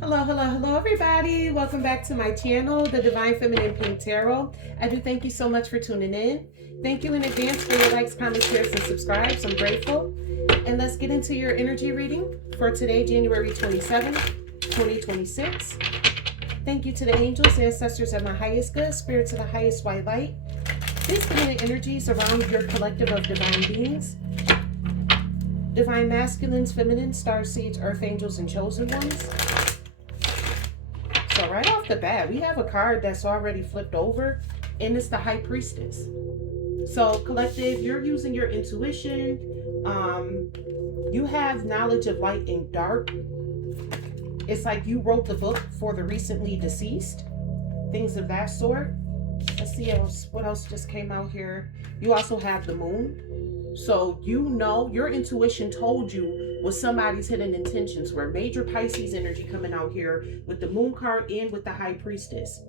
Hello, everybody. Welcome back to my channel, The Divine Feminine Pink Tarot. I do thank you so much for tuning in. Thank you in advance for your likes, comments, shares, and subscribes. I'm grateful. And let's get into your energy reading for today, January 27th, 2026. Thank you to the angels, the ancestors of my highest good, spirits of the highest white light. These feminine energies around your collective of divine beings. Divine masculines, feminine, star seeds, earth angels, and chosen ones. So right off the bat, we have a card that's already flipped over, and it's the High Priestess. So collective, you're using your intuition. You have knowledge of light and dark. It's like you wrote the book for the recently deceased, things of that sort. Let's see what else just came out here. You also have the moon. So you know, your intuition told you what somebody's hidden intentions were. Major Pisces energy coming out here with the moon card and with the High Priestess.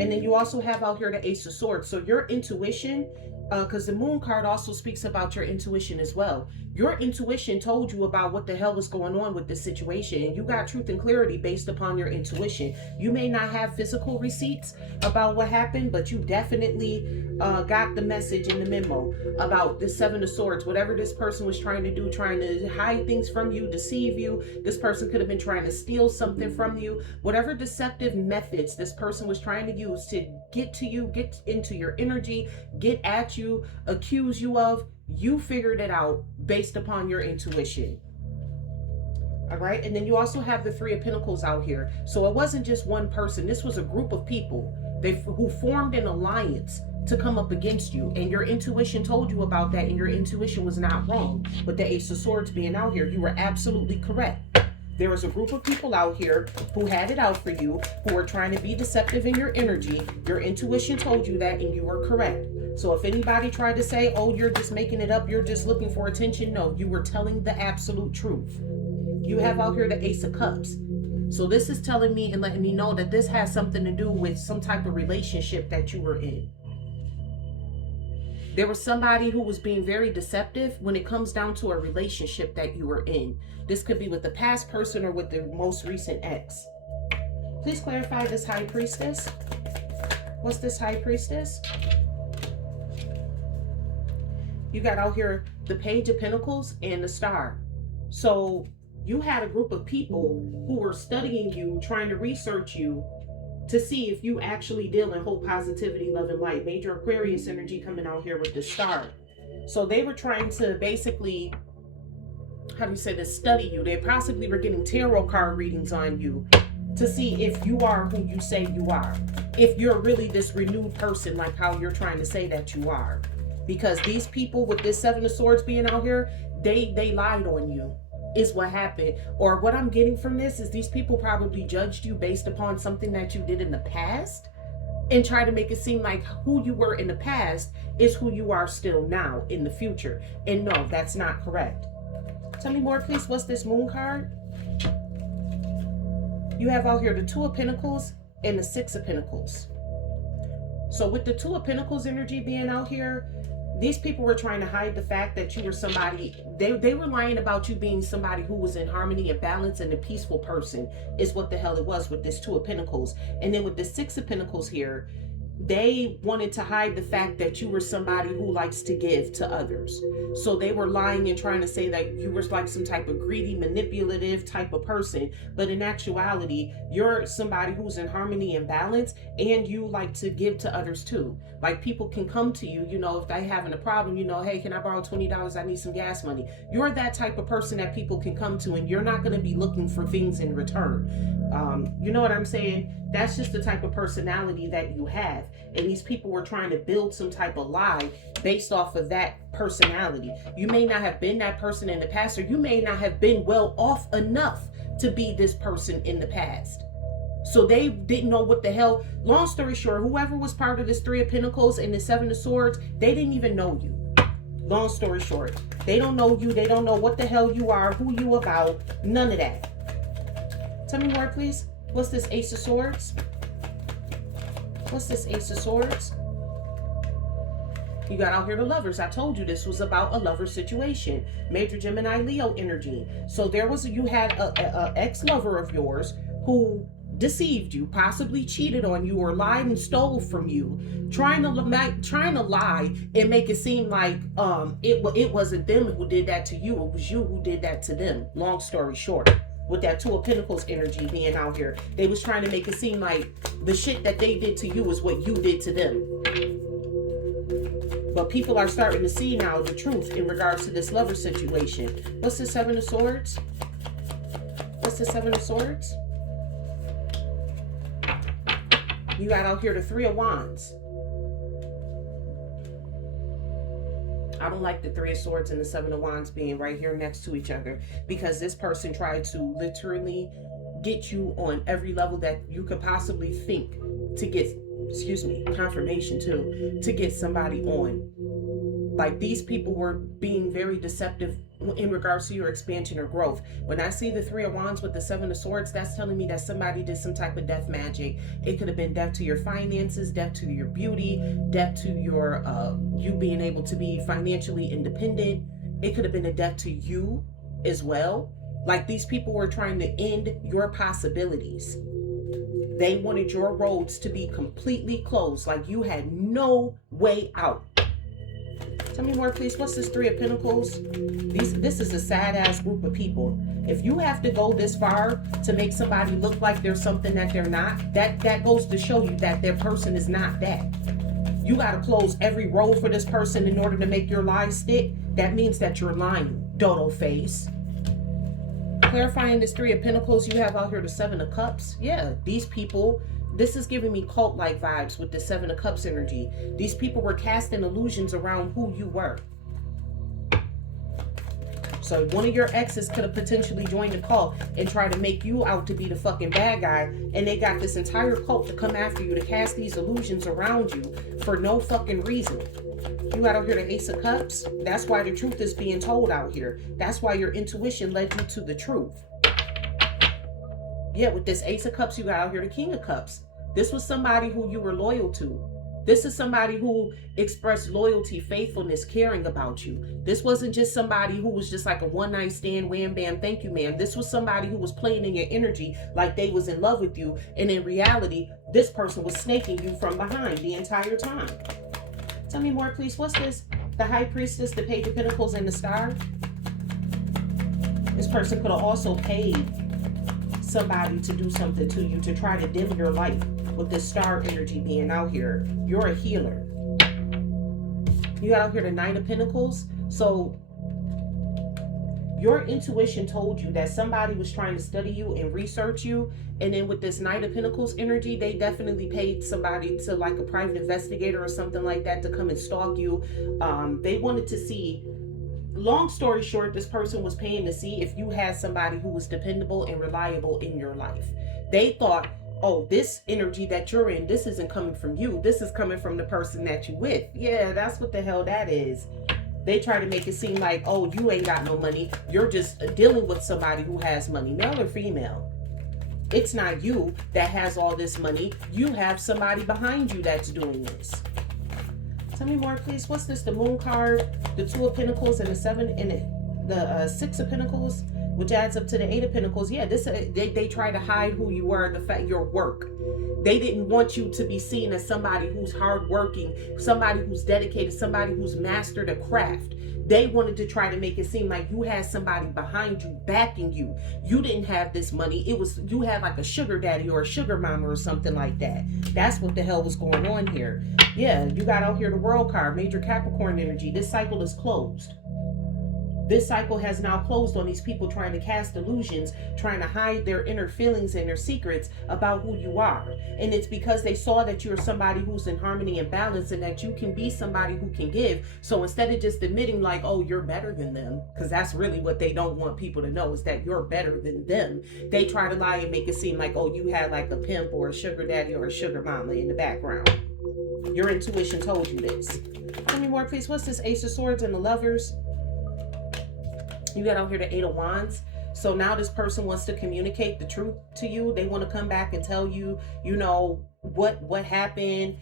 And then you also have out here the Ace of Swords. So your intuition, because the moon card also speaks about your intuition as well. Your intuition told you about what the hell was going on with this situation, and you got truth and clarity based upon your intuition. You may not have physical receipts about what happened, but you definitely got the message in the memo about the Seven of Swords. Whatever this person was trying to do, trying to hide things from you, deceive you. This person could have been trying to steal something from you. Whatever deceptive methods this person was trying to use to get to you, get into your energy, get at you, accuse you of, you figured it out based upon your intuition. All right. And then you also have the Three of Pentacles out here. So it wasn't just one person. This was a group of people who formed an alliance to come up against you. And your intuition told you about that. And your intuition was not wrong. With the Ace of Swords being out here, you were absolutely correct. There was a group of people out here who had it out for you, who were trying to be deceptive in your energy. Your intuition told you that, and you were correct. So if anybody tried to say, oh, you're just making it up, you're just looking for attention, no, you were telling the absolute truth. You have out here the Ace of Cups. So this is telling me and letting me know that this has something to do with some type of relationship that you were in. There was somebody who was being very deceptive when it comes down to a relationship that you were in. This could be with the past person or with the most recent ex. Please clarify this High Priestess. What's this High Priestess? You got out here the Page of Pentacles and the Star. So you had a group of people who were studying you, trying to research you, to see if you actually deal in hope, positivity, love, and light. Major Aquarius energy coming out here with the Star. So they were trying to basically, how do you say this, study you. They possibly were getting tarot card readings on you to see if you are who you say you are. If you're really this renewed person like how you're trying to say that you are. Because these people with this Seven of Swords being out here, they lied on you. Is what happened. Or what I'm getting from this is these people probably judged you based upon something that you did in the past and try to make it seem like who you were in the past is who you are still now in the future. And no, that's not correct. Tell me more, please. What's this Moon card? You have out here the Two of Pentacles and the Six of Pentacles. So with the Two of Pentacles energy being out here, these people were trying to hide the fact that you were somebody, they were lying about you being somebody who was in harmony and balance and a peaceful person is what the hell it was with this Two of Pentacles. And then with the Six of Pentacles here, they wanted to hide the fact that you were somebody who likes to give to others. So they were lying and trying to say that you were like some type of greedy, manipulative type of person. But in actuality, you're somebody who's in harmony and balance, and you like to give to others too. Like people can come to you, you know, if they're having a problem, you know, hey, can I borrow $20? I need some gas money. You're that type of person that people can come to, and you're not going to be looking for things in return. You know what I'm saying? That's just the type of personality that you have. And these people were trying to build some type of lie based off of that personality. You may not have been that person in the past, or you may not have been well off enough to be this person in the past. So they didn't know what the hell. Long story short, whoever was part of this Three of Pentacles and the Seven of Swords, they didn't even know you. Long story short, they don't know you. They don't know what the hell you are, who you about, none of that. Tell me more, please. What's this Ace of Swords? What's this Ace of Swords? You got out here the Lovers. I told you this was about a lover situation. Major Gemini Leo energy. So you had a ex-lover of yours who deceived you, possibly cheated on you, or lied and stole from you, trying to lie and make it seem like it wasn't them who did that to you, it was you who did that to them. Long story short, with that Two of Pentacles energy being out here, they was trying to make it seem like the shit that they did to you is what you did to them. But people are starting to see now the truth in regards to this lover situation. What's the Seven of Swords? What's the Seven of Swords? You got out here the Three of Wands. I don't like the Three of Swords and the Seven of Wands being right here next to each other, because this person tried to literally get you on every level that you could possibly think to get, confirmation to get somebody on. Like, these people were being very deceptive in regards to your expansion or growth. When I see the Three of Wands with the Seven of Swords, that's telling me that somebody did some type of death magic. It could have been death to your finances, death to your beauty, death to your you being able to be financially independent. It could have been a death to you as well. Like, these people were trying to end your possibilities. They wanted your roads to be completely closed, like you had no way out. Tell me more, please. What's this Three of Pentacles? This is a sad-ass group of people. If you have to go this far to make somebody look like they're something that they're not, that goes to show you that their person is not that. You got to close every road for this person in order to make your lies stick. That means that you're lying, dodo face. Clarifying this Three of Pentacles, you have out here the Seven of Cups. Yeah, these people, this is giving me cult-like vibes with the Seven of Cups energy. These people were casting illusions around who you were. So one of your exes could have potentially joined the cult and tried to make you out to be the fucking bad guy. And they got this entire cult to come after you, to cast these illusions around you for no fucking reason. You got out here the Ace of Cups. That's why the truth is being told out here. That's why your intuition led you to the truth. Yeah, with this Ace of Cups, you got out here the King of Cups. This was somebody who you were loyal to. This is somebody who expressed loyalty, faithfulness, caring about you. This wasn't just somebody who was just like a one-night stand, wham, bam, thank you, ma'am. This was somebody who was playing in your energy like they was in love with you. And in reality, this person was snaking you from behind the entire time. Tell me more, please. What's this? The High Priestess, the Page of Pentacles, and the Star. This person could have also paid somebody to do something to you to try to dim your light with this Star energy being out here. You're a healer. You got out here the Nine of Pentacles. So your intuition told you that somebody was trying to study you and research you. And then with this Knight of Pentacles energy, they definitely paid somebody to, like a private investigator or something like that, to come and stalk you. They wanted to see, long story short, this person was paying to see if you had somebody who was dependable and reliable in your life. They thought, oh, this energy that you're in, this isn't coming from you. This is coming from the person that you with. Yeah, that's what the hell that is. They try to make it seem like, oh, you ain't got no money. You're just dealing with somebody who has money, male or female. It's not you that has all this money. You have somebody behind you that's doing this. Tell me more, please. What's this? The Moon card, the Two of Pentacles, and the Seven, and the Six of Pentacles, which adds up to the Eight of Pentacles. Yeah, this they try to hide who you were, the fact, your work. They didn't want you to be seen as somebody who's hardworking, somebody who's dedicated, somebody who's mastered a craft. They wanted to try to make it seem like you had somebody behind you, backing you. You didn't have this money. It was, you had like a sugar daddy or a sugar mama or something like that. That's what the hell was going on here. Yeah, you got out here the World card, Major Capricorn energy. This cycle is closed. This cycle has now closed on these people trying to cast illusions, trying to hide their inner feelings and their secrets about who you are. And it's because they saw that you're somebody who's in harmony and balance, and that you can be somebody who can give. So instead of just admitting like, oh, you're better than them, because that's really what they don't want people to know, is that you're better than them. They try to lie and make it seem like, oh, you had like a pimp or a sugar daddy or a sugar mama in the background. Your intuition told you this. Tell me more, please. What's this? Ace of Swords and the Lovers. You got out here the Eight of Wands. So now this person wants to communicate the truth to you. They want to come back and tell you, you know, what happened.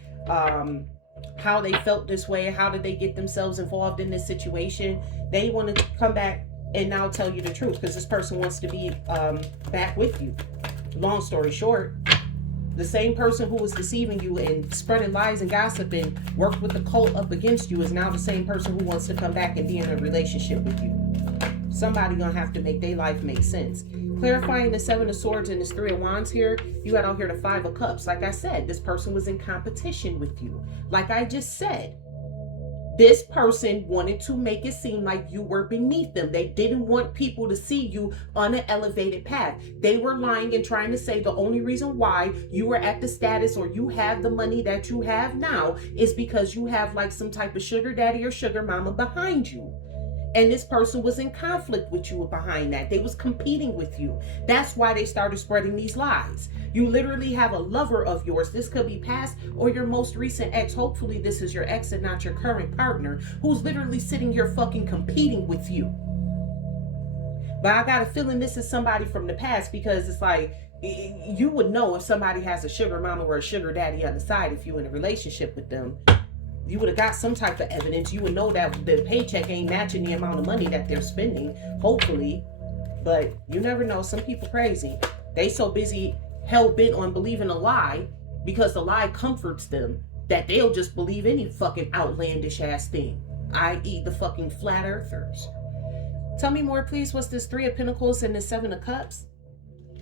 how they felt this way, how did they get themselves involved in this situation. They want to come back and now tell you the truth because this person wants to be back with you. Long story short, the same person who was deceiving you and spreading lies and gossip and worked with the cult up against you is now the same person who wants to come back and be in a relationship with you. Somebody gonna have to make their life make sense. Clarifying the Seven of Swords and this Three of Wands here, you got out here the Five of Cups. Like I said, this person was in competition with you. Like I just said, this person wanted to make it seem like you were beneath them. They didn't want people to see you on an elevated path. They were lying and trying to say the only reason why you were at the status or you have the money that you have now is because you have like some type of sugar daddy or sugar mama behind you. And this person was in conflict with you behind that. They was competing with you. That's why they started spreading these lies. You literally have a lover of yours. This could be past or your most recent ex. Hopefully this is your ex and not your current partner who's literally sitting here fucking competing with you. But I got a feeling this is somebody from the past because it's like, you would know if somebody has a sugar mama or a sugar daddy on the side if you're in a relationship with them. You would have got some type of evidence. You would know that the paycheck ain't matching the amount of money that they're spending, hopefully. But you never know. Some people crazy. They so busy hell-bent on believing a lie because the lie comforts them that they'll just believe any fucking outlandish ass thing, i.e. the fucking flat earthers. Tell me more, please. What's this Three of Pentacles and the Seven of Cups?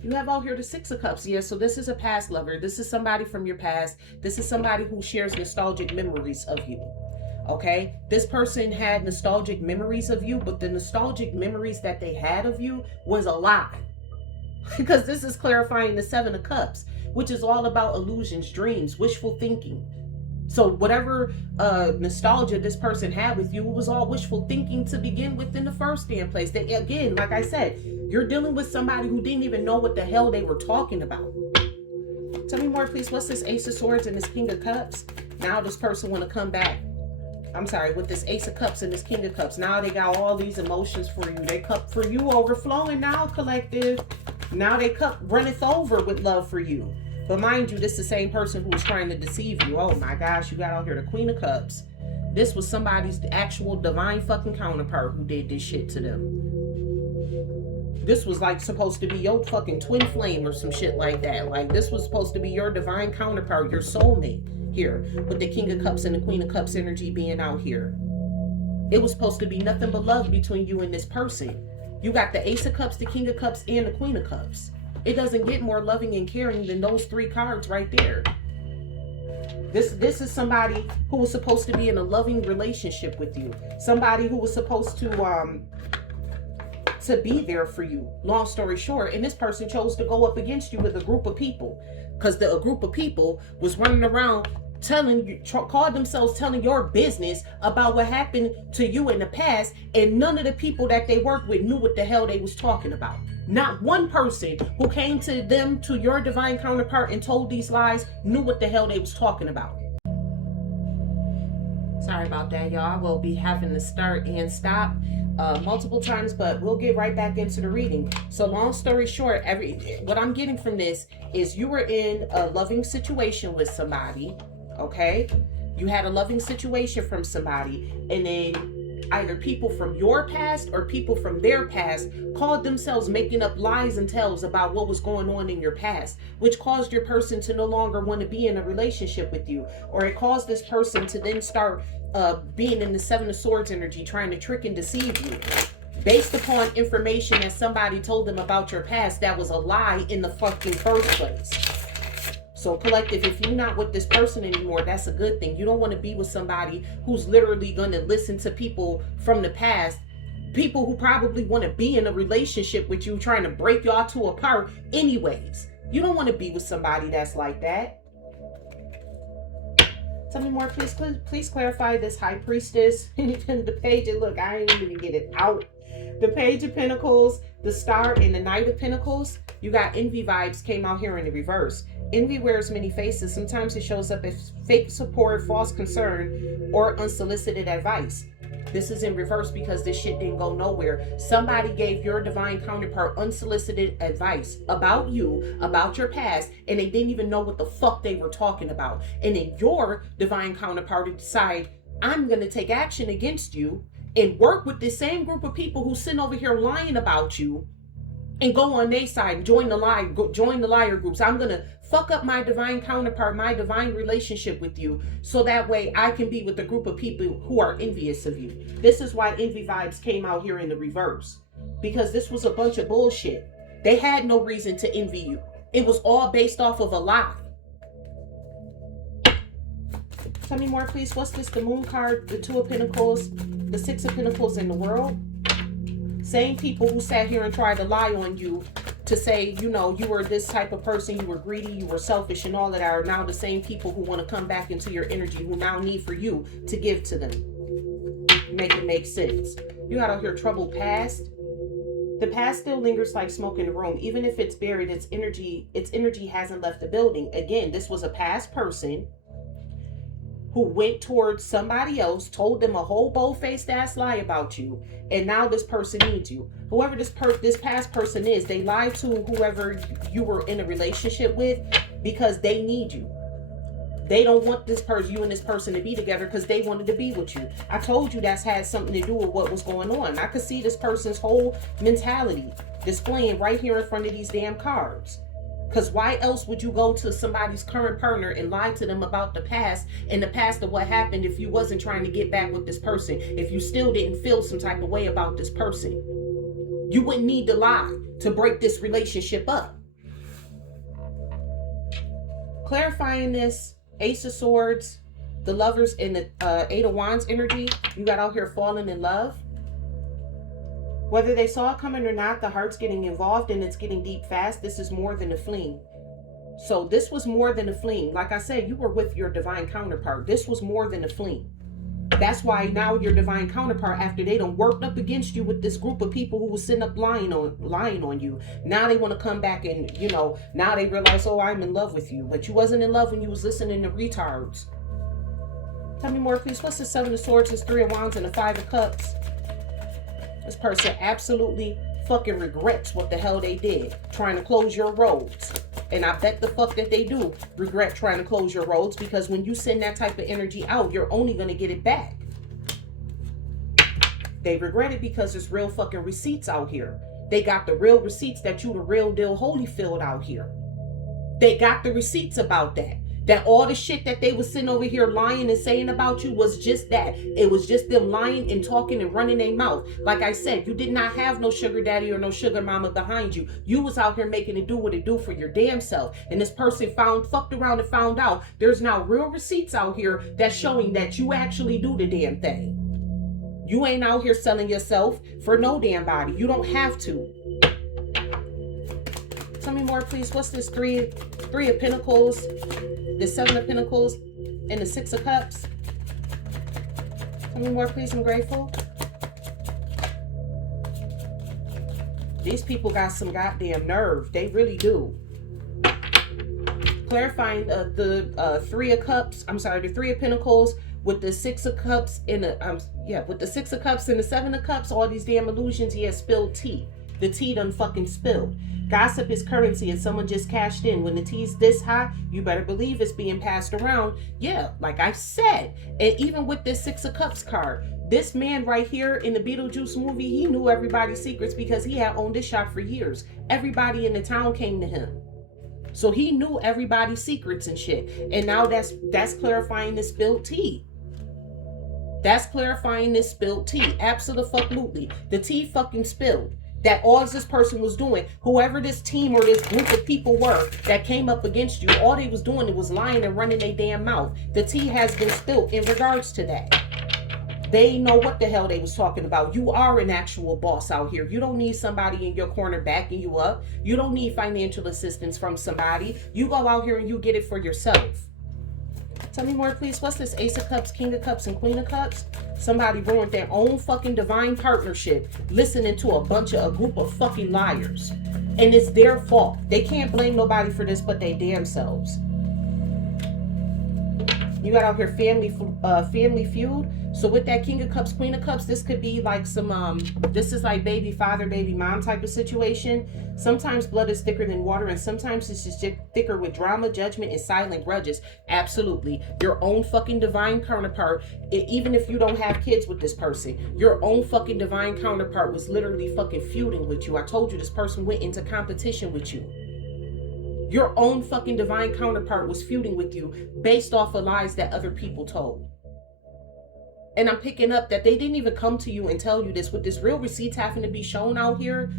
You have out here the Six of Cups. Yeah, so this is a past lover. This is somebody from your past. This is somebody who shares nostalgic memories of you. Okay? This person had nostalgic memories of you, but the nostalgic memories that they had of you was a lie. Because this is clarifying the Seven of Cups, which is all about illusions, dreams, wishful thinking. So whatever nostalgia this person had with you, it was all wishful thinking to begin with in the first damn place. They, again, like I said, you're dealing with somebody who didn't even know what the hell they were talking about. Tell me more, please. What's this Ace of Swords and this King of Cups? Now this person want to come back. I'm sorry, with this Ace of Cups and this King of Cups. Now they got all these emotions for you. They cup for you overflowing now, collective. Now they cup runneth over with love for you. But mind you, this is the same person who was trying to deceive you. Oh my gosh, you got out here the Queen of Cups. This was somebody's actual divine fucking counterpart who did this shit to them. This was like supposed to be your fucking twin flame or some shit like that. Like this was supposed to be your divine counterpart, your soulmate here. With the King of Cups and the Queen of Cups energy being out here. It was supposed to be nothing but love between you and this person. You got the Ace of Cups, the King of Cups, and the Queen of Cups. It doesn't get more loving and caring than those three cards right there. This is somebody who was supposed to be in a loving relationship with you. Somebody who was supposed to be there for you. Long story short, and this person chose to go up against you with a group of people. Because a group of people was running around telling you, called themselves telling your business about what happened to you in the past, and none of the people that they worked with knew what the hell they was talking about. Not one person who came to them, to your divine counterpart, and told these lies knew what the hell they was talking about. Sorry about that, y'all. I will be having to start and stop multiple times, but we'll get right back into the reading. So long story short, what I'm getting from this is you were in a loving situation with somebody, okay? You had a loving situation from somebody, and then either people from your past or people from their past called themselves making up lies and tales about what was going on in your past, which caused your person to no longer want to be in a relationship with you, or it caused this person to then start being in the Seven of Swords energy, trying to trick and deceive you based upon information that somebody told them about your past that was a lie in the fucking first place. So collective, if you're not with this person anymore, that's a good thing. You don't want to be with somebody who's literally going to listen to people from the past, people who probably want to be in a relationship with you, trying to break y'all two apart anyways. You don't want to be with somebody that's like that. Tell me more, please. Please clarify this High Priestess. The page, look, I ain't even get it out. The Page of Pentacles, the Star, and the Knight of Pentacles. You got envy vibes came out here in the reverse. Envy wears many faces. Sometimes it shows up as fake support, false concern, or unsolicited advice. This is in reverse because this shit didn't go nowhere. Somebody gave your divine counterpart unsolicited advice about you, about your past, and they didn't even know what the fuck they were talking about. And then your divine counterpart decide, I'm going to take action against you and work with this same group of people who sit over here lying about you and go on their side, join the liar groups. I'm going to fuck up my divine counterpart, my divine relationship with you, so that way I can be with a group of people who are envious of you. This is why envy vibes came out here in the reverse, because this was a bunch of bullshit. They had no reason to envy you. It was all based off of a lie. Tell me more, please. What's this? The Moon card, the Two of Pentacles, the Six of Pentacles in the world. Same people who sat here and tried to lie on you to say, you know, you were this type of person, you were greedy, you were selfish and all of that are now the same people who want to come back into your energy, who now need for you to give to them. Make it make sense. You got out here troubled past. The past still lingers like smoke in the room. Even if it's buried, its energy hasn't left the building. Again, this was a past person who went towards somebody else, told them a whole bold-faced ass lie about you, and now this person needs you. Whoever this past person is, they lied to whoever you were in a relationship with because they need you. They don't want this person, you and this person, to be together because they wanted to be with you. I told you that's had something to do with what was going on. I could see this person's whole mentality displaying right here in front of these damn cards. Because why else would you go to somebody's current partner and lie to them about the past and the past of what happened if you wasn't trying to get back with this person, if you still didn't feel some type of way about this person? You wouldn't need to lie to break this relationship up. Clarifying this, Ace of Swords, the Lovers, and the Eight of Wands energy, you got out here falling in love. Whether they saw it coming or not, the heart's getting involved and it's getting deep fast. This is more than a fling. So this was more than a fling. Like I said, you were with your divine counterpart. This was more than a fling. That's why now your divine counterpart, after they done worked up against you with this group of people who was sitting up lying on you, now they want to come back and, you know, now they realize, oh, I'm in love with you. But you wasn't in love when you was listening to retards. Tell me more, please. What's the Seven of Swords, this Three of Wands, and the Five of Cups? This person absolutely fucking regrets what the hell they did, trying to close your roads. And I bet the fuck that they do regret trying to close your roads, because when you send that type of energy out, you're only going to get it back. They regret it because there's real fucking receipts out here. They got the real receipts that you the real deal Holyfield out here. They got the receipts about that. That all the shit that they was sitting over here lying and saying about you was just that. It was just them lying and talking and running their mouth. Like I said, you did not have no sugar daddy or no sugar mama behind you. You was out here making it do what it do for your damn self. And this person fucked around and found out there's now real receipts out here that's showing that you actually do the damn thing. You ain't out here selling yourself for no damn body. You don't have to. Tell me more, please. What's this Three of Pentacles, the Seven of Pentacles, and the Six of Cups? Tell me more, please. I'm grateful. These people got some goddamn nerve. They really do. Clarifying the Three of Cups. I'm sorry, the Three of Pentacles with the Six of Cups and the with the Six of Cups and the Seven of Cups. All these damn illusions. He has spilled tea. The tea done fucking spilled. Gossip is currency and someone just cashed in. When the tea's this high, you better believe it's being passed around. Yeah, like I said. And even with this Six of Cups card, this man right here in the Beetlejuice movie, he knew everybody's secrets because he had owned this shop for years. Everybody in the town came to him. So he knew everybody's secrets and shit. And now that's clarifying the spilled tea. That's clarifying this spilled tea. Absolutely. The tea fucking spilled. That all this person was doing, whoever this team or this group of people were that came up against you, all they was doing, it was lying and running their damn mouth. The tea has been spilled in regards to that. They know what the hell they was talking about. You are an actual boss out here. You don't need somebody in your corner backing you up. You don't need financial assistance from somebody. You go out here and you get it for yourself. Tell me more, please. What's this Ace of Cups, King of Cups, and Queen of Cups? Somebody ruined their own fucking divine partnership listening to a group of fucking liars. And it's their fault. They can't blame nobody for this but they damn selves. You got out here family feud. So with that King of Cups, Queen of Cups, this could be like some, this is like baby father, baby mom type of situation. Sometimes blood is thicker than water, and sometimes it's just thicker with drama, judgment, and silent grudges. Absolutely. Your own fucking divine counterpart, even if you don't have kids with this person, your own fucking divine counterpart was literally fucking feuding with you. I told you this person went into competition with you. Your own fucking divine counterpart was feuding with you based off of lies that other people told. And I'm picking up that they didn't even come to you and tell you this. With this real receipts having to be shown out here,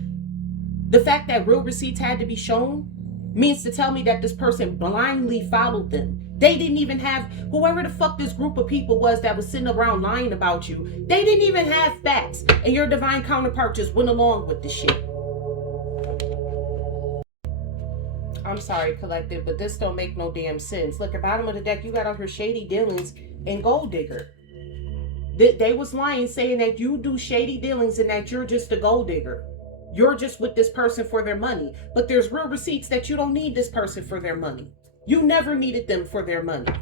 the fact that real receipts had to be shown means to tell me that this person blindly followed them. They didn't even have, whoever the fuck this group of people was that was sitting around lying about you, they didn't even have facts. And your divine counterpart just went along with the shit. I'm sorry, collective, but this don't make no damn sense. Look, at the bottom of the deck, you got out here shady dealings and gold digger. They was lying, saying that you do shady dealings and that you're just a gold digger. You're just with this person for their money. But there's real receipts that you don't need this person for their money. You never needed them for their money.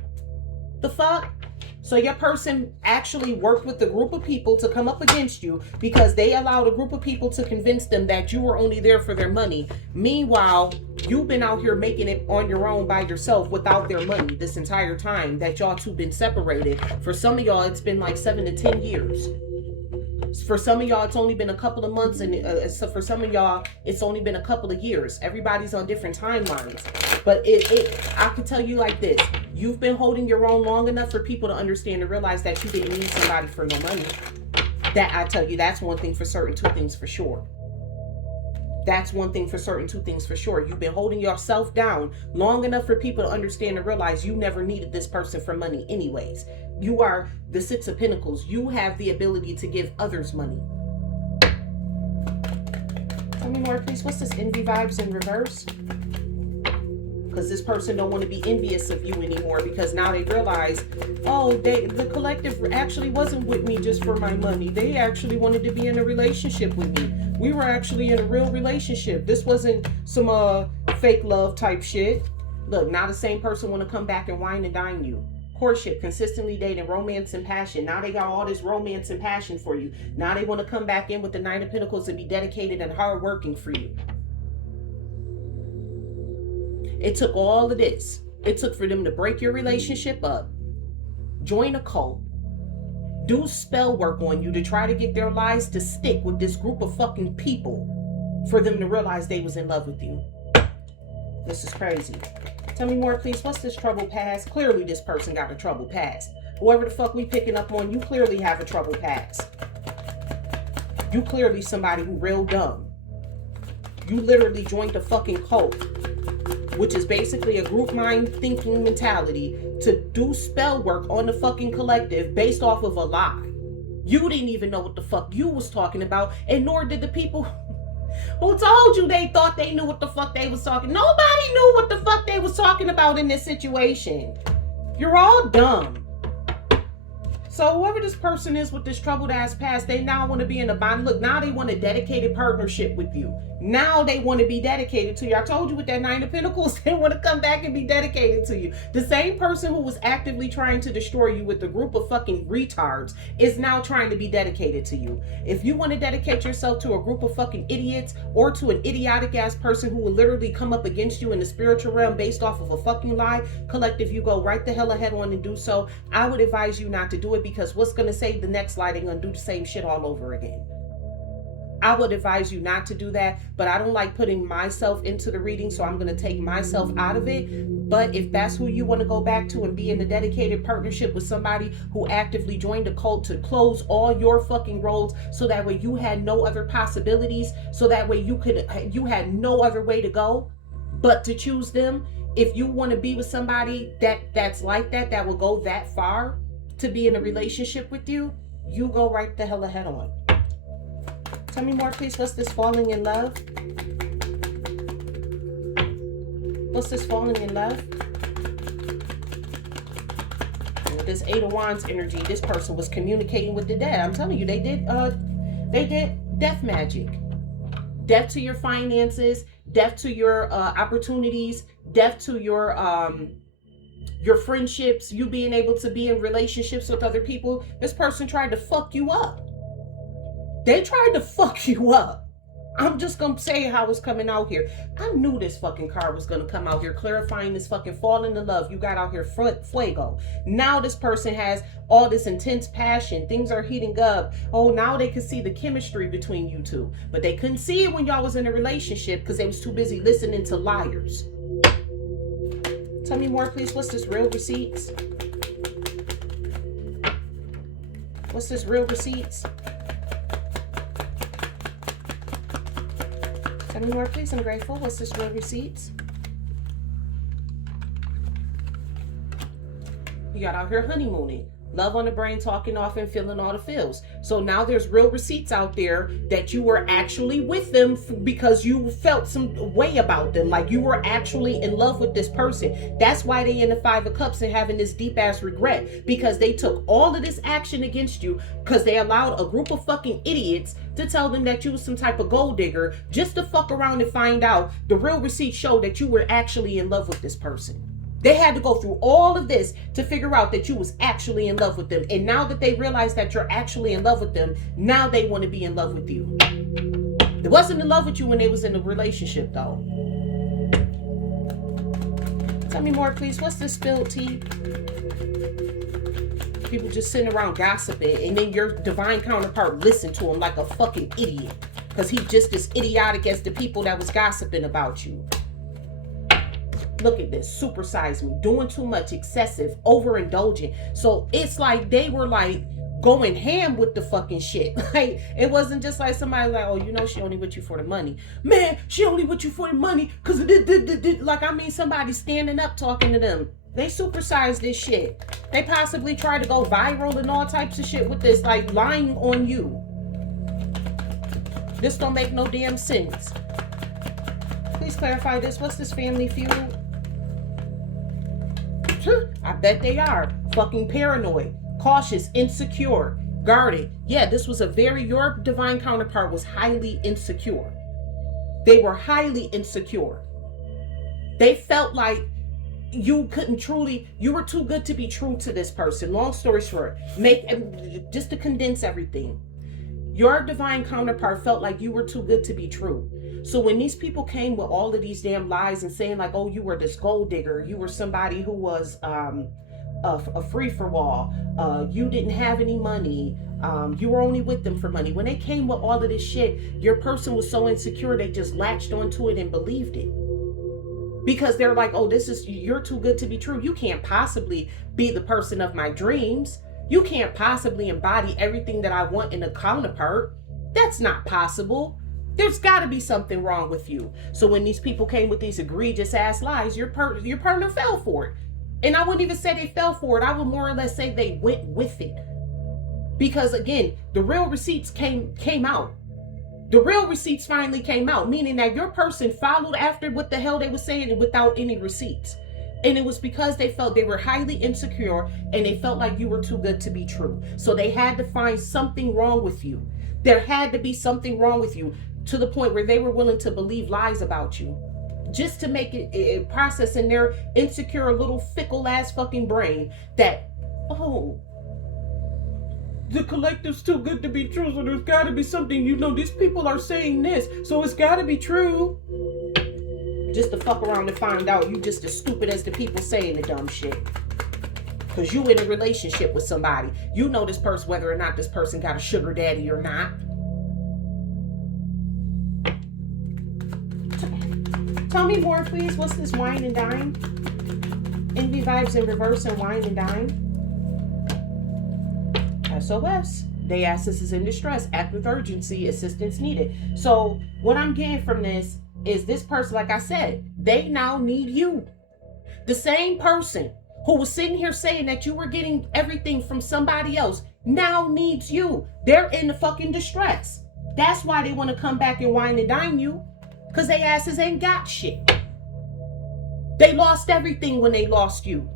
The fuck? So your person actually worked with a group of people to come up against you because they allowed a group of people to convince them that you were only there for their money. Meanwhile, you've been out here making it on your own by yourself without their money this entire time that y'all two been separated. For some of y'all, it's been like 7 to 10 years. For some of y'all, it's only been a couple of months, and so for some of y'all, it's only been a couple of years. Everybody's on different timelines. But I can tell you like this. You've been holding your own long enough for people to understand and realize that you didn't need somebody for no money. That, I tell you, that's one thing for certain, two things for sure. That's one thing for certain, two things for sure. You've been holding yourself down long enough for people to understand and realize you never needed this person for money anyways. You are the Six of Pentacles. You have the ability to give others money. Tell me more, please. What's this envy vibes in reverse? Because this person don't want to be envious of you anymore because now they realize, oh, the collective actually wasn't with me just for my money. They actually wanted to be in a relationship with me. We were actually in a real relationship. This wasn't some fake love type shit. Look, now the same person want to come back and wine and dine you. Courtship, consistently dating, romance and passion. Now they got all this romance and passion for you. Now they want to come back in with the Nine of Pentacles and be dedicated and hardworking for you. It took all of this. It took for them to break your relationship up, join a cult, do spell work on you to try to get their lies to stick with this group of fucking people for them to realize they was in love with you. This is crazy. Tell me more, please. What's this troubled past? Clearly this person got a troubled past. Whoever the fuck we picking up on, you clearly have a troubled past. You clearly somebody who real dumb. You literally joined a fucking cult, which is basically a group mind thinking mentality to do spell work on the fucking collective based off of a lie. You didn't even know what the fuck you was talking about, and nor did the people who told you they thought they knew what the fuck they was talking. Nobody knew what the fuck they was talking about in this situation. You're all dumb. So whoever this person is with this troubled ass past, they now want to be in a bond. Look, now they want a dedicated partnership with you. Now they want to be dedicated to you. I told you with that Nine of Pentacles, they want to come back and be dedicated to you. The same person who was actively trying to destroy you with a group of fucking retards is now trying to be dedicated to you. If you want to dedicate yourself to a group of fucking idiots or to an idiotic ass person who will literally come up against you in the spiritual realm based off of a fucking lie, collective, you go right the hell ahead on and do so. I would advise you not to do it because what's going to say the next lie, they're going to do the same shit all over again. I would advise you not to do that, but I don't like putting myself into the reading, so I'm going to take myself out of it. But if that's who you want to go back to and be in a dedicated partnership with somebody who actively joined a cult to close all your fucking roads so that way you had no other possibilities, so that way you had no other way to go but to choose them. If you want to be with somebody that's like that will go that far to be in a relationship with you, you go right the hell ahead on. Tell me more, please. What's this falling in love? What's this falling in love? With this Eight of Wands energy, this person was communicating with the dead. I'm telling you, they did death magic. Death to your finances, death to your opportunities, death to your your friendships, you being able to be in relationships with other people. This person tried to fuck you up. They tried to fuck you up. I'm just gonna say how it's coming out here. I knew this fucking card was gonna come out here clarifying this fucking falling in love. You got out here fuego. Now this person has all this intense passion. Things are heating up. Oh, now they can see the chemistry between you two. But they couldn't see it when y'all was in a relationship because they was too busy listening to liars. Tell me more, please. What's this real receipts? What's this real receipts? Tell me more, please. I'm grateful. What's this real receipts? You got out here honeymooning. Love on the brain, talking off and feeling all the feels. So now there's real receipts out there that you were actually with them because you felt some way about them. Like you were actually in love with this person. That's why they in the 5 of Cups and having this deep ass regret, because they took all of this action against you because they allowed a group of fucking idiots to tell them that you was some type of gold digger just to fuck around and find out the real receipts show that you were actually in love with this person. They had to go through all of this to figure out that you was actually in love with them. And now that they realize that you're actually in love with them, now they want to be in love with you. They wasn't in love with you when they was in a relationship, though. Tell me more, please. What's this spilled tea? People just sitting around gossiping, and then your divine counterpart listen to him like a fucking idiot because he's just as idiotic as the people that was gossiping about you. Look at this, supersize me, doing too much, excessive, overindulgent. So it's like they were like going ham with the fucking shit. Like it wasn't just like somebody like, oh, you know, she only with you for the money. Man, she only with you for the money because like, I mean, somebody standing up talking to them. They supersized this shit. They possibly tried to go viral and all types of shit with this, like lying on you. This don't make no damn sense. Please clarify this. What's this family feud? I bet they are. Fucking paranoid, cautious, insecure, guarded. Yeah, this was your divine counterpart was highly insecure. They were highly insecure. They felt like you were too good to be true to this person. Long story short, just to condense everything. Your divine counterpart felt like you were too good to be true. So when these people came with all of these damn lies and saying like, oh, you were this gold digger, you were somebody who was a free-for-all, you didn't have any money, you were only with them for money. When they came with all of this shit, your person was so insecure they just latched onto it and believed it. Because they're like, oh, you're too good to be true. You can't possibly be the person of my dreams. You can't possibly embody everything that I want in a counterpart. That's not possible. There's got to be something wrong with you. So when these people came with these egregious ass lies, your partner fell for it. And I wouldn't even say they fell for it. I would more or less say they went with it. Because again, the real receipts came out. The real receipts finally came out, meaning that your person followed after what the hell they were saying without any receipts. And it was because they felt they were highly insecure and they felt like you were too good to be true. So they had to find something wrong with you. There had to be something wrong with you to the point where they were willing to believe lies about you just to make it process in their insecure little fickle ass fucking brain that, oh, the collective's too good to be true, so there's got to be something, these people are saying this, so it's got to be true. Just to fuck around and find out you just as stupid as the people saying the dumb shit. Because you in a relationship with somebody. You know this person, whether or not this person got a sugar daddy or not. Tell me more, please. What's this wine and dine? Envy vibes in reverse and wine and dine. SOS. They ask us is in distress. Act with urgency. Assistance needed. So what I'm getting from this is this person, like I said, they now need you. The same person who was sitting here saying that you were getting everything from somebody else now needs you. They're in the fucking distress. That's why they want to come back and wine and dine you. Because they asses ain't got shit. They lost everything when they lost you.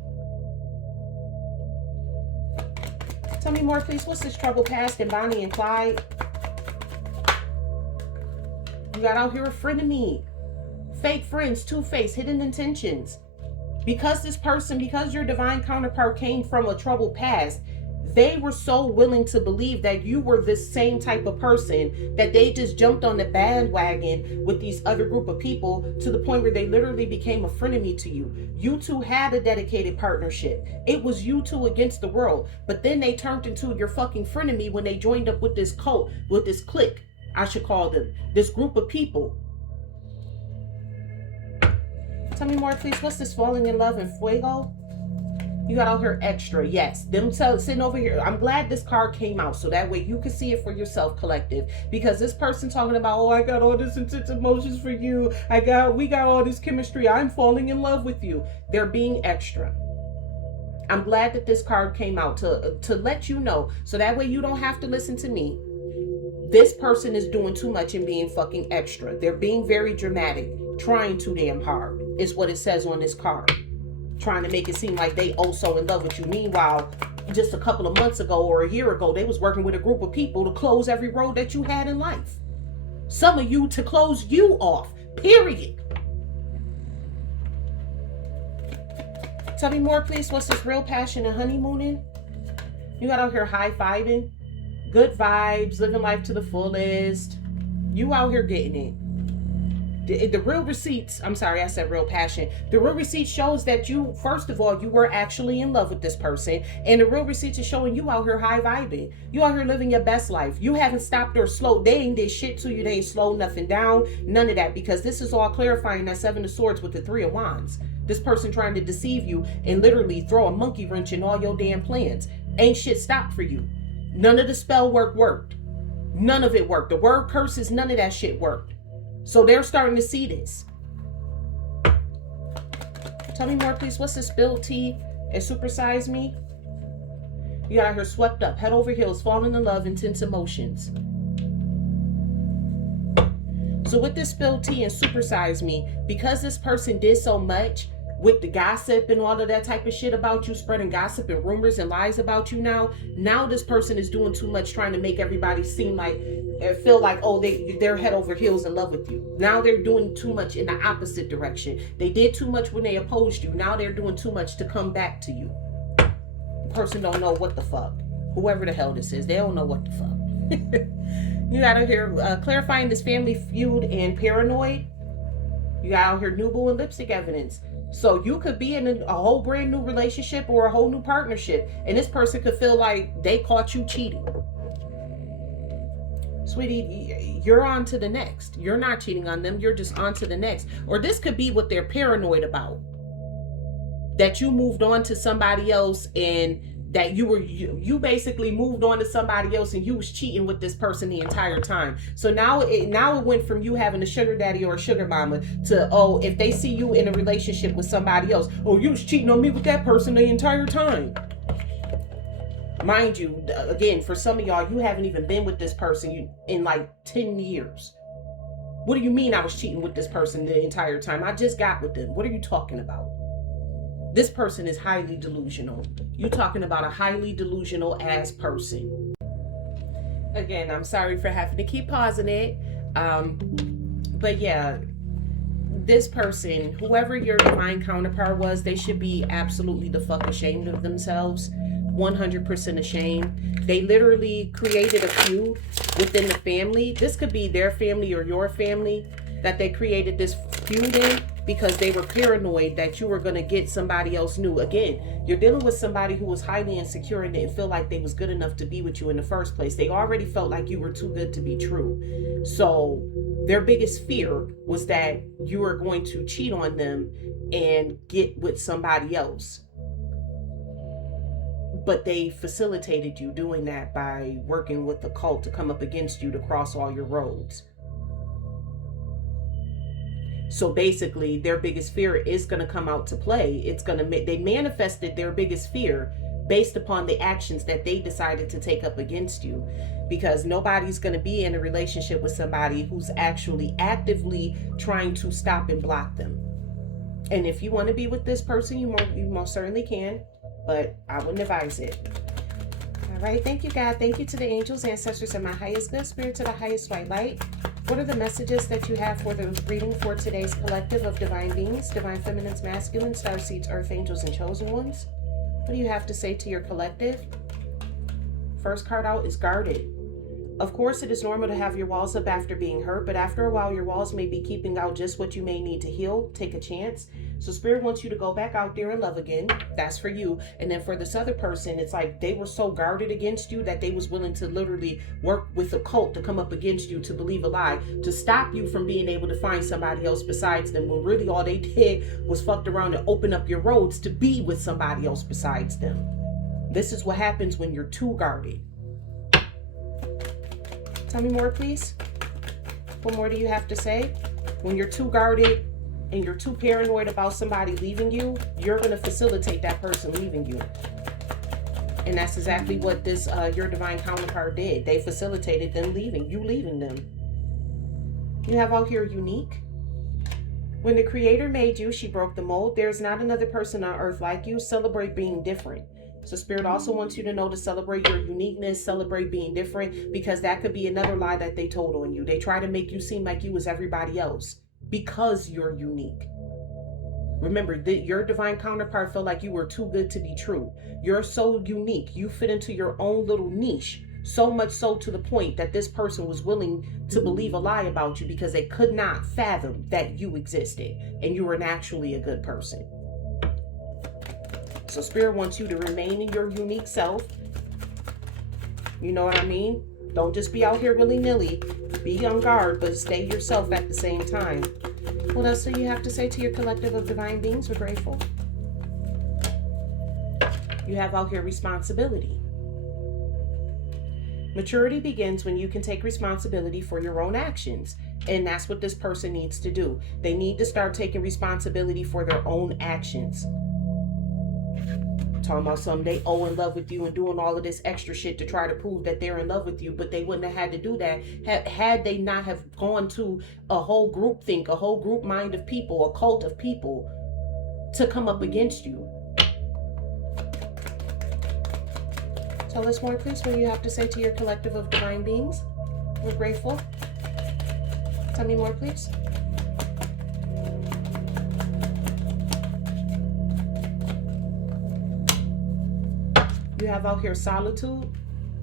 Tell me more, please. What's this trouble past in Bonnie and Clyde? You got out here a friend of me. Fake friends, two-faced, hidden intentions. Because this person, because your divine counterpart came from a troubled past, they were so willing to believe that you were this same type of person that they just jumped on the bandwagon with these other group of people to the point where they literally became a frenemy to you. You two had a dedicated partnership. It was you two against the world. But then they turned into your fucking frenemy when they joined up with this cult, with this clique, I should call them, this group of people. Tell me more, please. What's this falling in love and fuego? You got out here extra. Yes. Them sitting over here. I'm glad this card came out so that way you can see it for yourself, collective. Because this person talking about, oh, I got all this intense emotions for you. We got all this chemistry. I'm falling in love with you. They're being extra. I'm glad that this card came out to let you know so that way you don't have to listen to me. This person is doing too much and being fucking extra. They're being very dramatic, trying too damn hard is what it says on this card. Trying to make it seem like they so in love with you. Meanwhile, just a couple of months ago or a year ago, they was working with a group of people to close every road that you had in life. Some of you to close you off, period. Tell me more, please. What's this real passion and honeymooning? You got out here high-fiving, good vibes, living life to the fullest. You out here getting it. The real receipts, I'm sorry, I said real passion. The real receipt shows that you, first of all, you were actually in love with this person. And the real receipts is showing you out here high vibing. You out here living your best life. You haven't stopped or slowed. They ain't did shit to you. They ain't slowed nothing down. None of that. Because this is all clarifying that Seven of Swords with the Three of Wands. This person trying to deceive you and literally throw a monkey wrench in all your damn plans. Ain't shit stopped for you. None of the spell work worked. None of it worked. The word curses, none of that shit worked. So they're starting to see this. Tell me more, please. What's this spilled tea and supersize me? You got out here swept up, head over heels, falling in love, intense emotions. So with this spilled tea and supersize me, because this person did so much with the gossip and all of that type of shit about you, spreading gossip and rumors and lies about you now this person is doing too much, trying to make everybody seem like, feel like, oh, they're head over heels in love with you. Now they're doing too much in the opposite direction. They did too much when they opposed you. Now they're doing too much to come back to you. The person don't know what the fuck. Whoever the hell this is, they don't know what the fuck. You got out here clarifying this family feud and paranoid. You got out here nubile and lipstick evidence. So you could be in a whole brand new relationship or a whole new partnership, and this person could feel like they caught you cheating. Sweetie, you're on to the next. You're not cheating on them. You're just on to the next. Or this could be what they're paranoid about. That you moved on to somebody else and that you basically moved on to somebody else and you was cheating with this person the entire time. So now it went from you having a sugar daddy or a sugar mama to, oh, if they see you in a relationship with somebody else, oh, you was cheating on me with that person the entire time. Mind you, again, for some of y'all, you haven't even been with this person in like 10 years. What do you mean I was cheating with this person the entire time? I just got with them. What are you talking about? This person is highly delusional. You're talking about a highly delusional ass person. Again, I'm sorry for having to keep pausing it. But yeah, this person, whoever your divine counterpart was, they should be absolutely the fuck ashamed of themselves. 100% ashamed. They literally created a feud within the family. This could be their family or your family that they created this feud in because they were paranoid that you were going to get somebody else new. Again, you're dealing with somebody who was highly insecure and didn't feel like they was good enough to be with you in the first place. They already felt like you were too good to be true. So their biggest fear was that you were going to cheat on them and get with somebody else. But they facilitated you doing that by working with the cult to come up against you to cross all your roads. So basically, their biggest fear is going to come out to play. They manifested their biggest fear based upon the actions that they decided to take up against you. Because nobody's going to be in a relationship with somebody who's actually actively trying to stop and block them. And if you want to be with this person, you most certainly can. But I wouldn't advise it. All right. Thank you, God. Thank you to the angels, ancestors, and my highest good spirit, to the highest white light. What are the messages that you have for the reading for today's collective of divine beings, divine feminines, masculine, starseeds, earth angels, and chosen ones? What do you have to say to your collective? First card out is guarded. Of course, it is normal to have your walls up after being hurt, but after a while, your walls may be keeping out just what you may need to heal. Take a chance. So Spirit wants you to go back out there and love again. That's for you. And then for this other person, it's like they were so guarded against you that they was willing to literally work with a cult to come up against you, to believe a lie, to stop you from being able to find somebody else besides them, when really all they did was fucked around and open up your roads to be with somebody else besides them. This is what happens when you're too guarded. Tell me more, please. What more do you have to say? When you're too guarded and you're too paranoid about somebody leaving you, you're going to facilitate that person leaving you. And that's exactly what this your divine counterpart did. They facilitated them leaving, you leaving them. You have out here unique. When the Creator made you, she broke the mold. There's not another person on earth like you. Celebrate being different. So Spirit also wants you to know to celebrate your uniqueness, celebrate being different, because that could be another lie that they told on you. They try to make you seem like you was everybody else because you're unique. Remember, your divine counterpart felt like you were too good to be true. You're so unique. You fit into your own little niche, so much so to the point that this person was willing to believe a lie about you because they could not fathom that you existed and you were actually a good person. So Spirit wants you to remain in your unique self. You know what I mean? Don't just be out here willy-nilly. Be on guard, but stay yourself at the same time. What else do you have to say to your collective of divine beings? We're grateful. You have out here responsibility. Maturity begins when you can take responsibility for your own actions. And that's what this person needs to do. They need to start taking responsibility for their own actions. Talking about something they owe in love with you and doing all of this extra shit to try to prove that they're in love with you, but they wouldn't have had to do that had they not have gone to a whole group think, a whole group mind of people, a cult of people to come up against you. Tell us more, please, what you have to say to your collective of divine beings. We're grateful. Tell me more, please. You have out here solitude.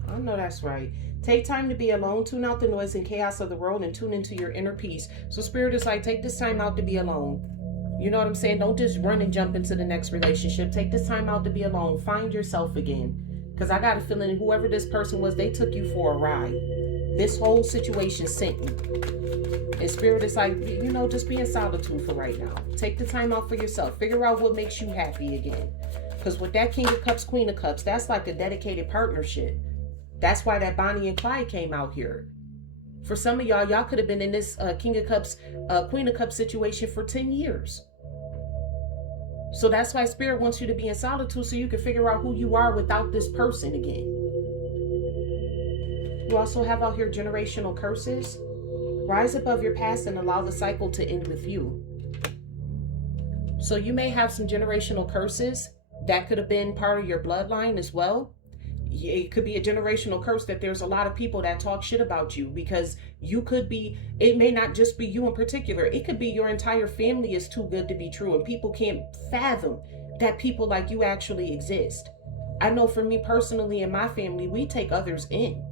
I know that's right. Take time to be alone. Tune out the noise and chaos of the world and tune into your inner peace. So Spirit is like, take this time out to be alone. You know what I'm saying? Don't just run and jump into the next relationship. Take this time out to be alone. Find yourself again. Because I got a feeling whoever this person was, they took you for a ride. This whole situation sent you. And Spirit is like, you know, just be in solitude for right now. Take the time out for yourself. Figure out what makes you happy again. Because with that King of Cups, Queen of Cups, that's like a dedicated partnership. That's why that Bonnie and Clyde came out here. For some of y'all could have been in this King of Cups, Queen of Cups situation for 10 years. So that's why Spirit wants you to be in solitude so you can figure out who you are without this person again. You also have out here generational curses. Rise above your past and allow the cycle to end with you. So you may have some generational curses. That could have been part of your bloodline as well. It could be a generational curse that there's a lot of people that talk shit about you because you could be, it may not just be you in particular. It could be your entire family is too good to be true and people can't fathom that people like you actually exist. I know for me personally and my family, we take others in.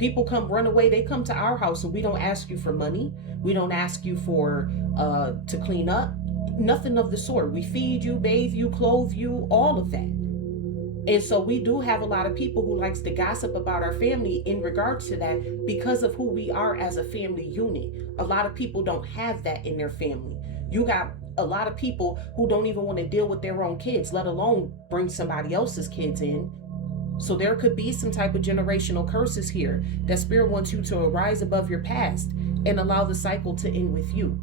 People come run away. They come to our house and we don't ask you for money. We don't ask you for, to clean up. Nothing of the sort. We feed you, bathe you, clothe you, all of that. And so we do have a lot of people who likes to gossip about our family in regards to that because of who we are as a family unit. A lot of people don't have that in their family. You got a lot of people who don't even want to deal with their own kids, let alone bring somebody else's kids in. So there could be some type of generational curses here that Spirit wants you to rise above your past and allow the cycle to end with you.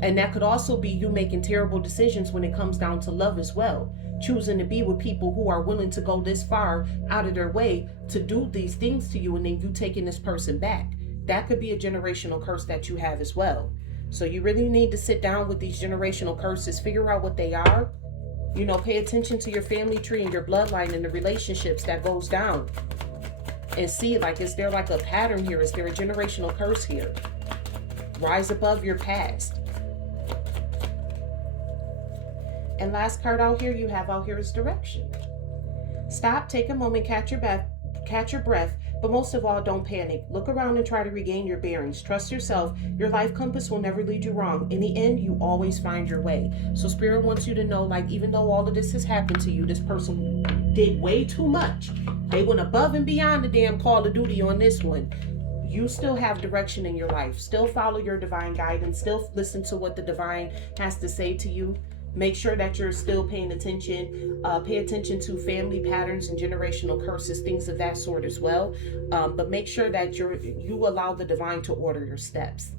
And that could also be you making terrible decisions when it comes down to love as well. Choosing to be with people who are willing to go this far out of their way to do these things to you and then you taking this person back. That could be a generational curse that you have as well. So you really need to sit down with these generational curses, figure out what they are. You know, pay attention to your family tree and your bloodline and the relationships that goes down. and see, like, is there like a pattern here? Is there a generational curse here? Rise above your past. And last card out here you have out here is direction. Stop, take a moment, catch your breath, but most of all, don't panic. Look around and try to regain your bearings. Trust yourself. Your life compass will never lead you wrong. In the end, you always find your way. So Spirit wants you to know, like, even though all of this has happened to you, this person did way too much. They went above and beyond the damn call of duty on this one. You still have direction in your life. Still follow your divine guidance. Still listen to what the divine has to say to you. Make sure that you're still paying attention. Pay attention to family patterns and generational curses, things of that sort as well. But make sure that you allow the divine to order your steps.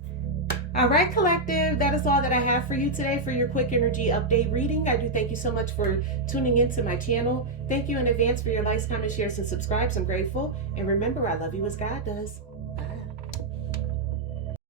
All right, collective, that is all that I have for you today for your quick energy update reading. I do thank you so much for tuning into my channel. Thank you in advance for your likes, comments, shares, and subscribes. I'm grateful. And remember, I love you as God does.